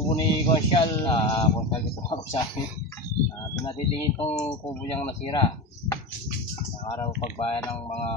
kubo ni Consyal. Consyal dito ako sa akin. Pinatitingin tong kubo niyang nasira. Ang araw pagbayan ng mga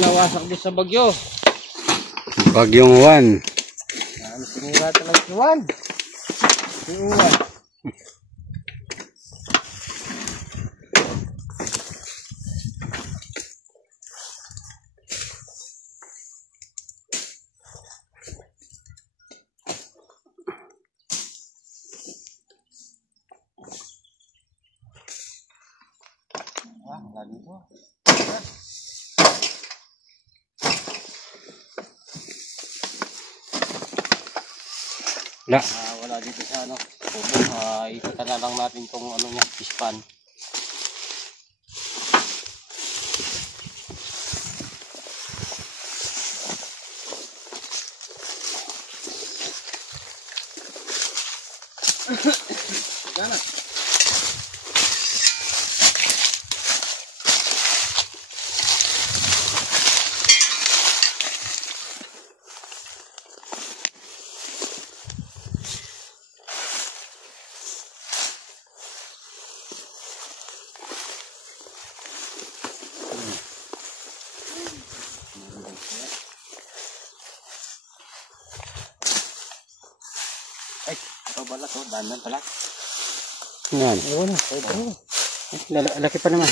nawasak din sa bagyo. Bagyong Juan. Sinira talaga si Juan. Si Juan. Wala dito. Wala dito sa kubo. Ikutan na lang natin tong niya, fish pan. Gana. Ay, balat oh, dandan pala. Yan. Ayun, Laki pa naman.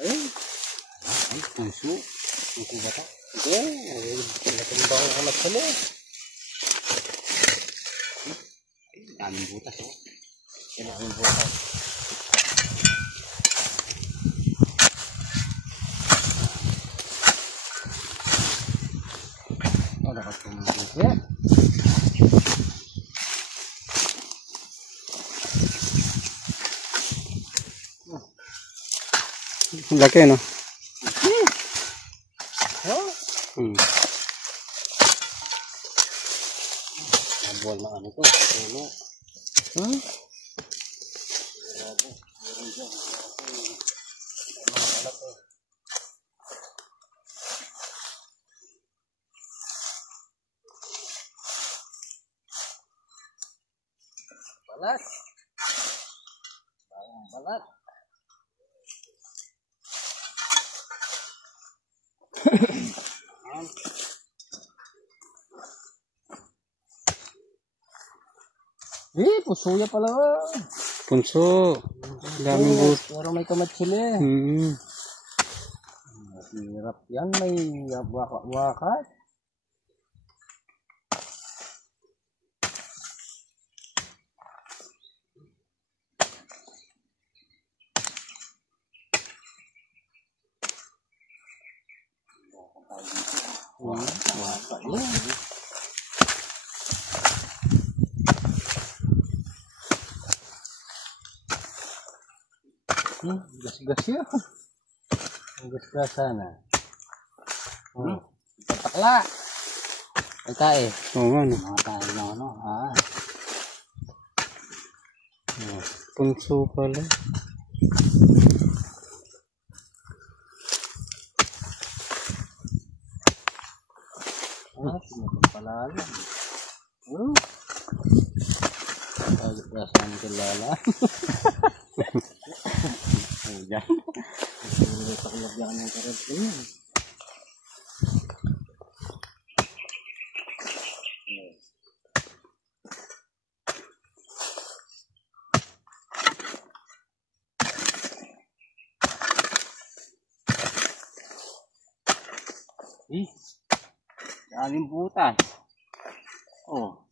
ay, puso. Puso ba ito? Ay, laking bawang anak pala. Daming butas oh. Daming butas. Dapat pumunta siya. Laki, no? Nabuwal na ano to. Balat. Balat. Pusuya pala. Punso. Daming but. Pero may kamatsili. Hirap yan. May wakat. Wakat yan. Gas-gas yun. Gas-gasan na. Patakla. Ay tae. Oo nga, no? Mga tae na ano. Punso pala. Palala. Agad na saan kilala. Ayan. Hindi pa kulagyan ng karot ko yun. Daming butas. Oh.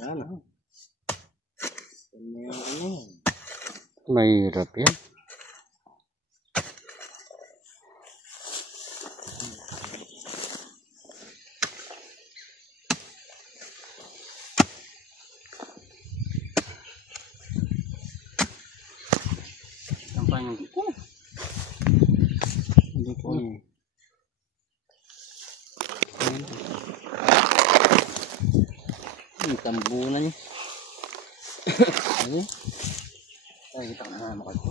Yan ah. Mahirap yan. Hindi ko. Tambunan niya. Ano? Ay, kita ko na naman ko.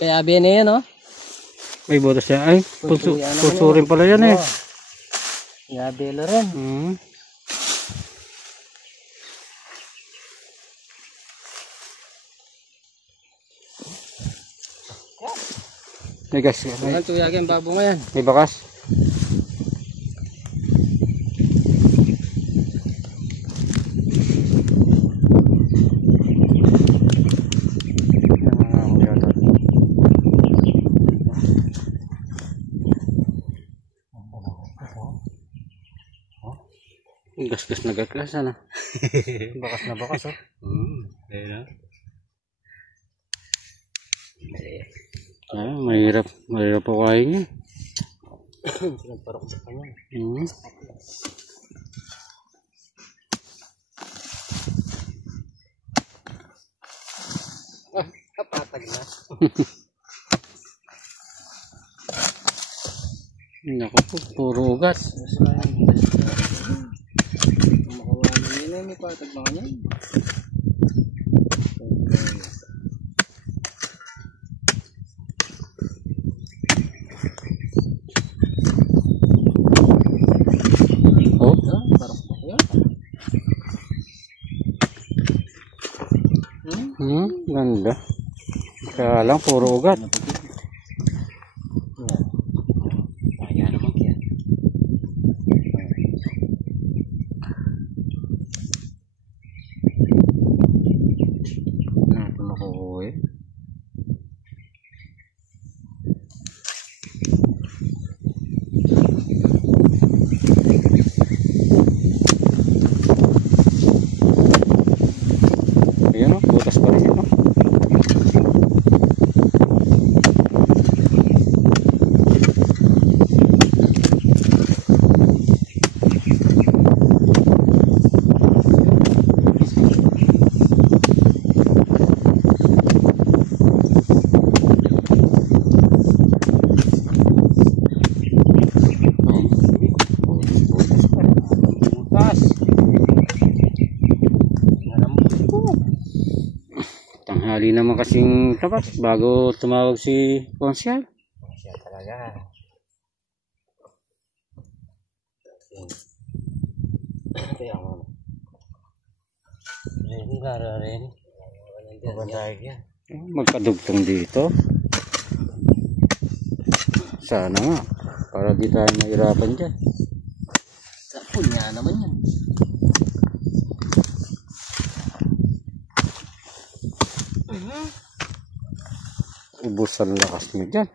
Kaya bien na yan, oh. May butas yan. Ay, punso rin pala yan eh. Kaya belo rin. May gas. Ang tuyagin babo ngayon. May bakas. Gas-gas na gas, ano? Bakas na bakas, oh. Ayun na. Mahirap po kain yun. Sinagparok sa kanya. Kapatag na. Naku po, puro ugat. May patag mga niyan. Oh? Parang yan. Ganda. Kaya lang, puro ugat. Kaya naman yan. Makukuha. Ayan o, butas pa rin yun o. Tanghali naman kasing tapat bago tumawag si Konsyal. Siya talaga. Kaya mo. Ready na, ready. Mabantay yan. Magkadugtong dito. Sana nga. Para di tayo mahirapan dyan. Sa punya naman yan. Ubus ang lakas nyo dyan.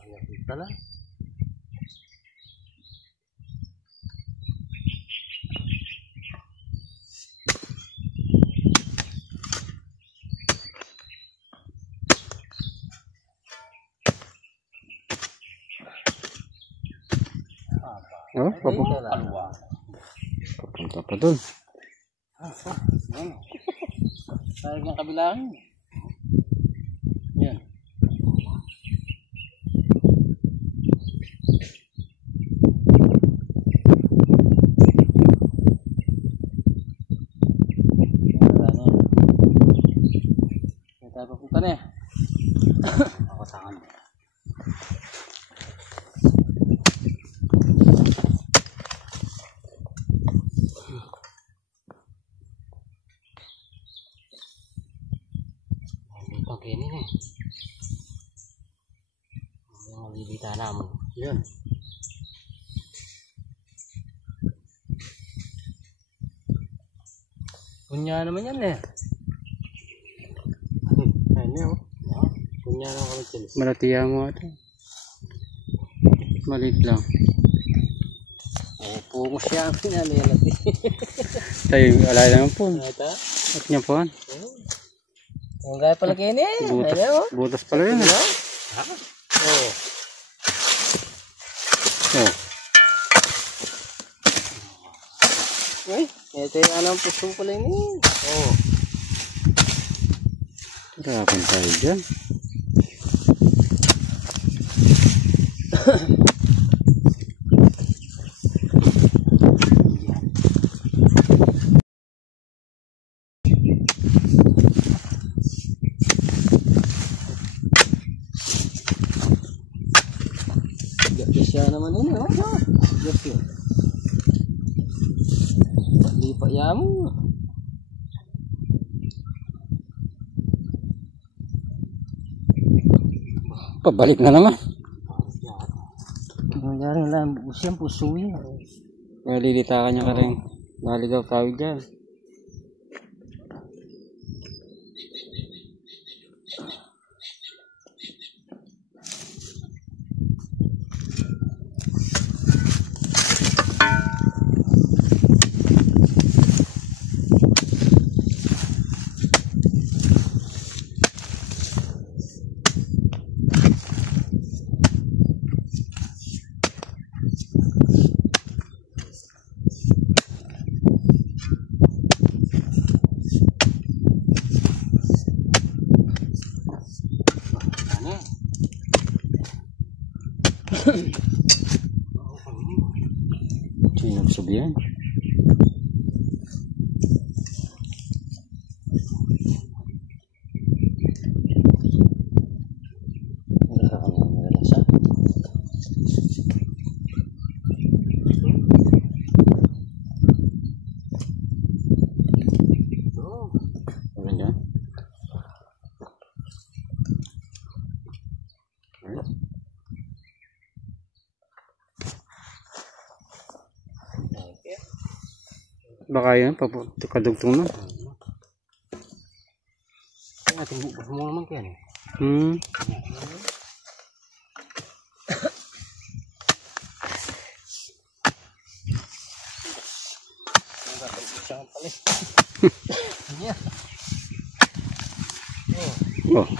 Nakita lang. Oh, Kalwa. papunta pa dun. Yan. Tayo ng kabilang. Yan. Tayo papunta na eh. Ako tangan. Pagkinin eh. Yung malilita na mo. Yun. Kunya naman yan eh. Ayun eh oh. Kunya naman kami chilis. Malatiya mo ito. Maliit lang. Eh, pungos siya. Pinalilati. Tayo, alay lang po. Ito. At niya po. Ang gaya pala kayo niya eh. Butas, Ayun oh. butas pala yun. Ha? Oo. Oh. Ay, ito yung anong puso pala yun eh. Oo. Tarapan tayo dyan. Siya naman yun oh. Yes yun. Lipa yamo. Pabalik na naman. Nangyari lang siyang puso yun. Malilita ka niya ka rin. Naligaw tawid dyan. Sinubsob yan. Baka yan, kadugtong na. Ating bukas mo naman kaya eh. Oh,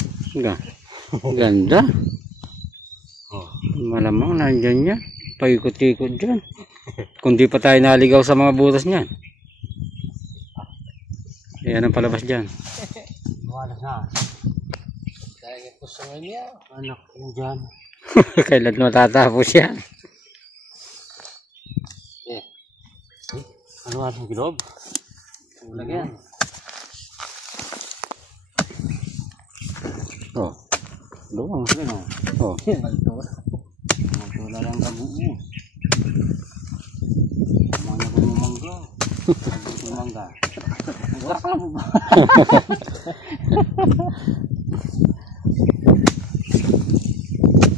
ganda. Malamang nandyan niya. Paikot-ikot dyan. Kung di pa tayo naligaw sa mga butas niyan. Ayan ang palabas dyan. Wala na. Dahil yung puso niya. Anak yun dyan. Kailan matatapos yan? Eh. Ano ang gilob? Ulag yan. Oh. Luwang. Oh. Maltula lang kabuo. Mga ko yung mangga. Yung mangga. Nagwarak lang mo ba?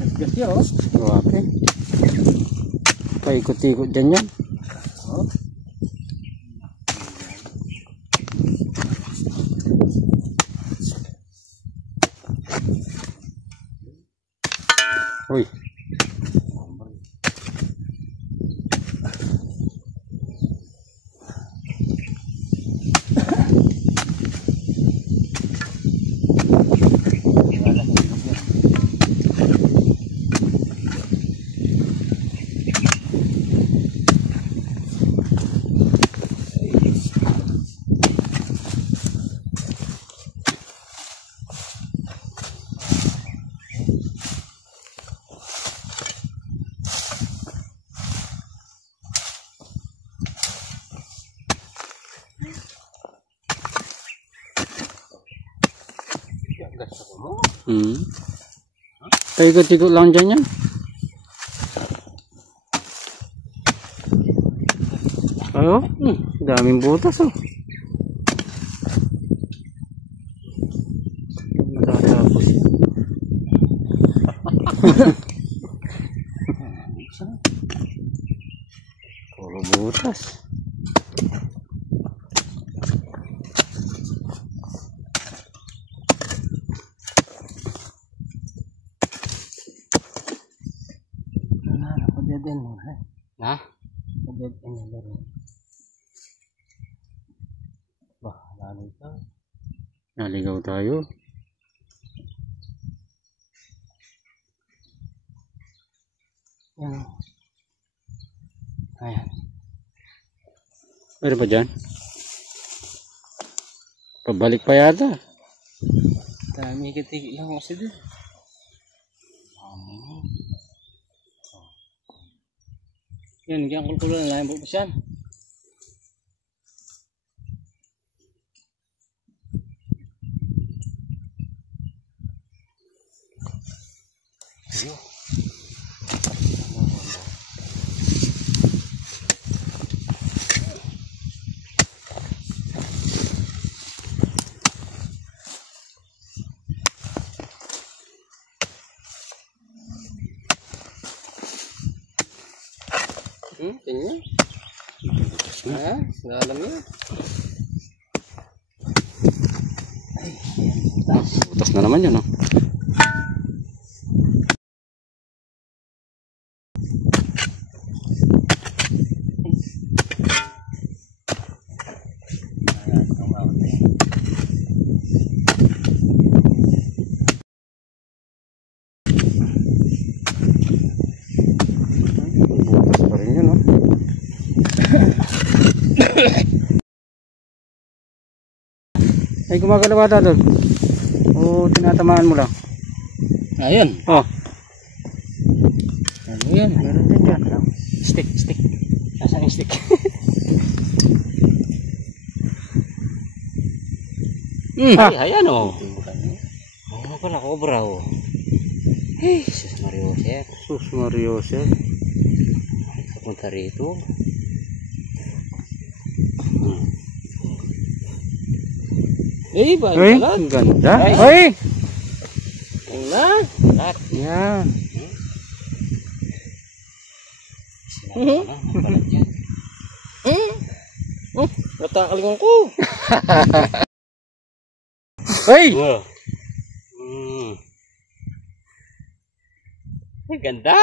Naggas yun oh. Grabe. Paikot-ikot dyan yan. Oh. Uy. Gusto mo? Paikot-ikot lang dyan yan. Ayo, daming butas oh. Matatapos. Puro butas. Dead end mo, ha? Ha? Dead end mo rin. Bah, lalo ito. Naligaw tayo. Yan. Ayan. Meron pa dyan? Pabalik pa yata. Dami kitigil lang kasi din. Yan, kaya kulkulo na lang bukas yan. Tingnan. Ah, dalam niya. Ay, butas. Butas na naman yun oh. Butas pa rin yun oh. Ay, gumagalaw ata doon. O tinatamaan mo lang. Ayun. Oh. Ano yan? Meron din dyan. Stick. Nasaan yung stick? Ah. Ay, ayan o. Ano pala, cobra o. Hey, sus Mario Joseph. Sus Mario Joseph. Papunta rito. Eh, ba? Uy, ang ganda. Ay. Uy! Ayun na. Lahat. Yan. Napalat yan. Natakalingon ko. Uy! Ay, ganda.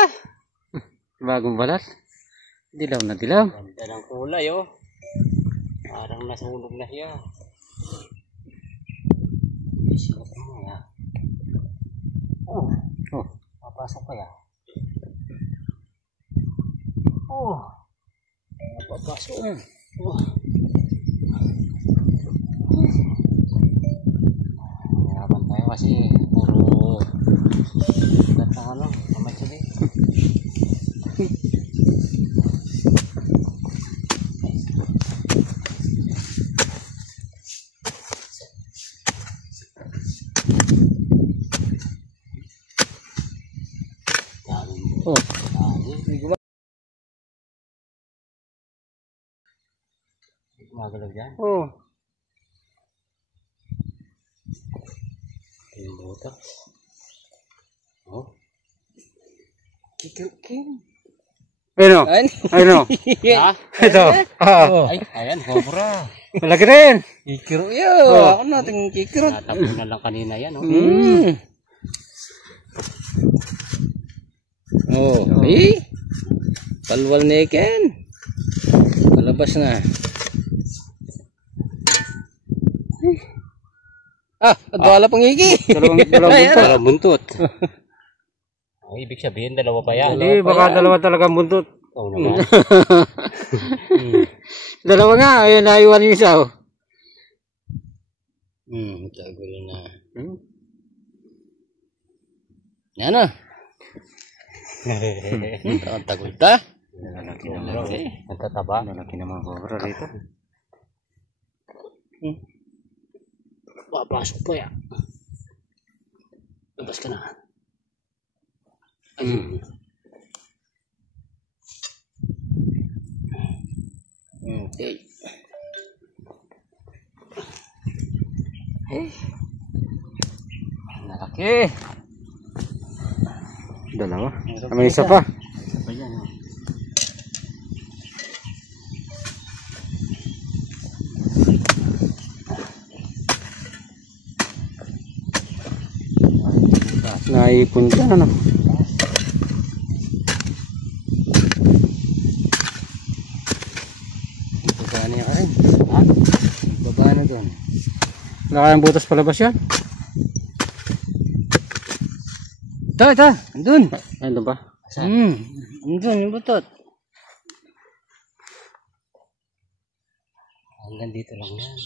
Bagong balat. Dilaw na dilaw. Ganda ng kulay, oh. Parang nasunog na siya. Sinuot mo, ya. Oh. Papasok pa, ya. Oh. Papasok. Oh. Hirapan tayo kasi puro datang ano, kamatsa din. Oh. Magalaw dyan. Oh. Yung butas. Oh. Kikikin. Ayun o. Ayun o. Ha? Ito. Ah. Ay, ayan, cobra. Malaki rin. Kikiro yun. Oh. Ako natin kikiro. Natapos na lang kanina yan. Oh. Oh, eh. Palwal neken. Palabas na. Ah, adwala pang iki. Dalawang buntot. Ang ibig sabihin, dalawa pa yan. Hindi, baka dalawa talagang buntot. Oo naman. Dalawa nga, ayun, naiwan yung isa. Oh. Tagulo na. Yan na. Tagol ta. Lalaki naman. Nagtataba. Lalaki naman cobra rito. Papasok pa yan. Labas ka na. Ayun. Okay. Malaki. Dalawa. May isa pa. Isa pa yan. Naipon dyan ano. Baba na yan ka rin. Ha? Baba na doon. Wala kayang butas palabas yan? Ito. Andun. Ayun ba? Andun yung butot. Hanggang dito lang yan.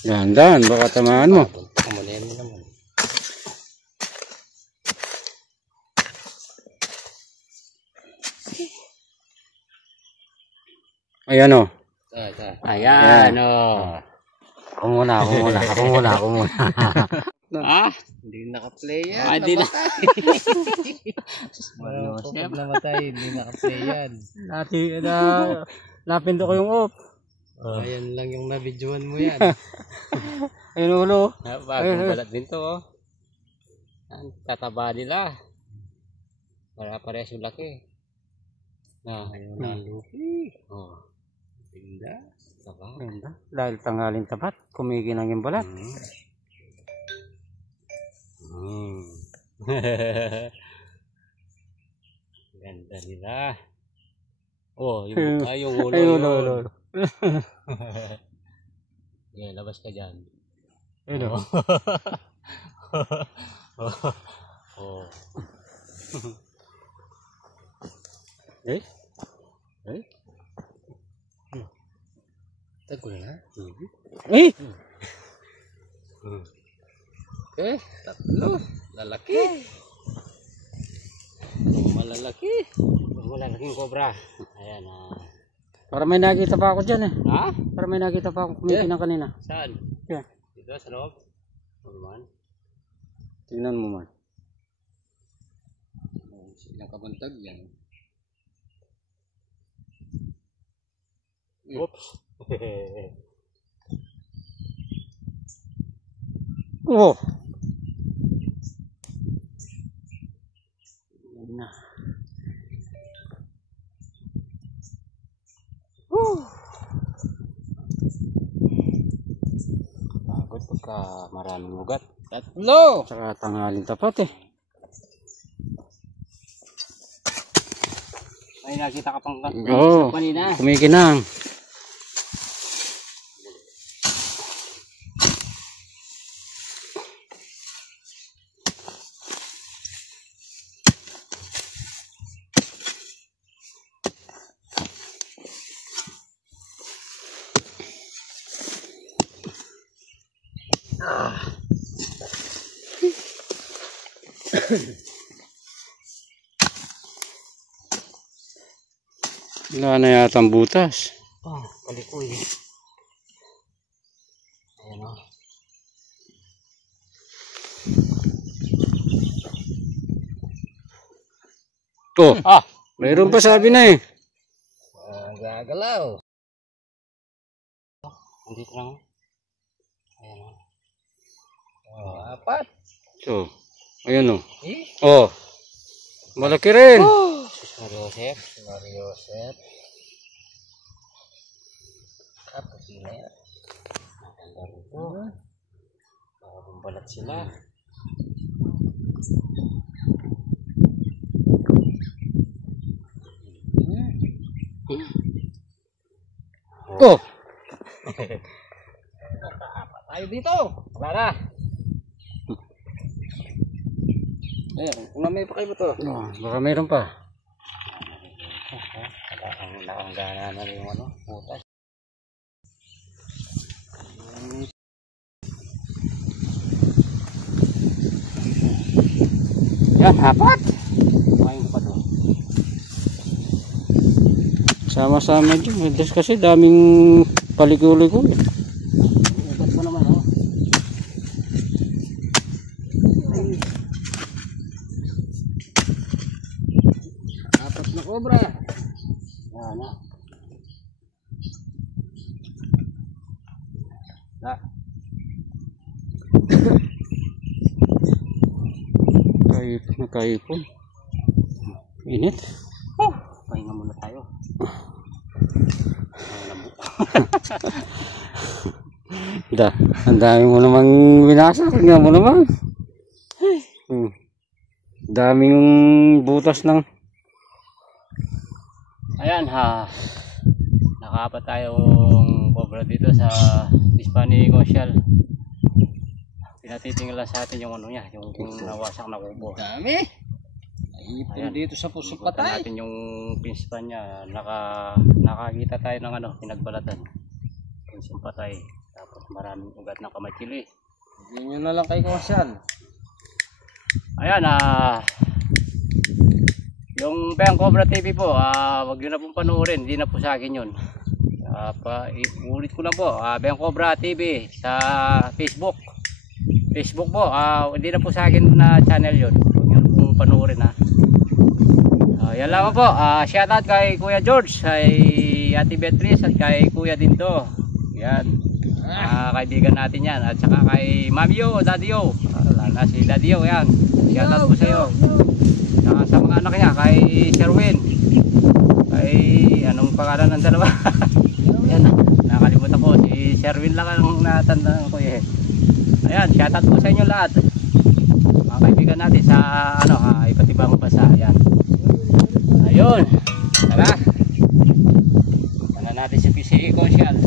Dahan-dahan, baka tamaan mo. Kamalayan mo naman. Ayan o. Ayan o. Ako muna. Hindi naka-play yan. Hindi na. Pag namatay, hindi naka-play yan. Napindot ko yung off. Ayan lang yung nabidyoan mo yan. Ayun ulo. Bagong balat din to oh. Ang tataba nila. Para-parehas yung laki. Ayun ang lupi. Oh. Tinda. Taba. Dahil tanghalin tapat, kumikinang yung balat. Ganda nila. Oh, yung ulo. Yung ulo. Yeah, labas ka dyan. Ayun o. Oh. Eh? Tagol na. Eh! Tatlo. Lalaki. Malalaki. Malalaking cobra. Ayan Para may nakita pa ako dyan eh. Ha? Para may nakita pa ako kumikinang kanina. Saan? Yan. Dito sa loob? Naman. Tingnan mo man. Silang kabantag yan. Oops. Oh! Yan na. Pagod pagka maraming ugat. Tatlo! Tsaka tanghalin tapat eh. May nakita ka pang Oo. kanina. Kumikinang. Wala na yata ang butas. Palikoy. Ayan o. Oh, mayroon pa sabi na eh. Gagalaw. Andito lang. Ayan o. Apat. So, ayun oh. Eh? Oh, malaki rin. Mariosep. Kapag na yan. Maganda rito. Bagong balat sila. Oh! Tayo dito. Wala na. Ayan, kung may pa kayo to. Oh, baka mayroon pa. Nakanggana na rin yung butas. Yan, apat. Kumain ko pa to. Sama-sama dyan. Kasi daming paliko-liko. Na. Nakaipon. Init. Pahinga muna tayo. Ang dami mo namang binasa. Tingnan mo naman. Daming butas ng... Ayan ha. Nakaapat tayong cobra dito sa Hispani Conchal. Pinatitingin lang sa atin yung ano niya, yung nawasak na kubo. Dami. Naipon dito sa puso Ikutan patay. natin yung pinspan niya. Nakakita tayo ng ano, pinagbalatan. Pinspan patay. Tapos maraming ugat ng kamatili. Hindi nyo na lang kay Conchal. Ayan yung Beng Cobra TV po, wag nyo na pong panoorin, hindi na po sa akin yun. Ulit ko lang po, Beng Cobra TV sa Facebook po, hindi na po sa akin na channel yun, wag nyo na pong panoorin ha. Yan lang po, shoutout kay Kuya George, kay Ate Beatrice at kay Kuya Dinto. Yan, kaibigan natin yan, at saka kay Mamio, Daddio, na si Daddio, yan, shoutout po sa iyo. Sa mga anak niya, kay Sherwin, kay anong pangalan ng dalawa? Yan, nakalimutan ko, si Sherwin lang ang natandaan ko eh. Ayan, shoutout po sa inyo lahat, mga kaibigan natin sa iba't ibang bansa. Ayan, ayun, tara natin si PC Conchal.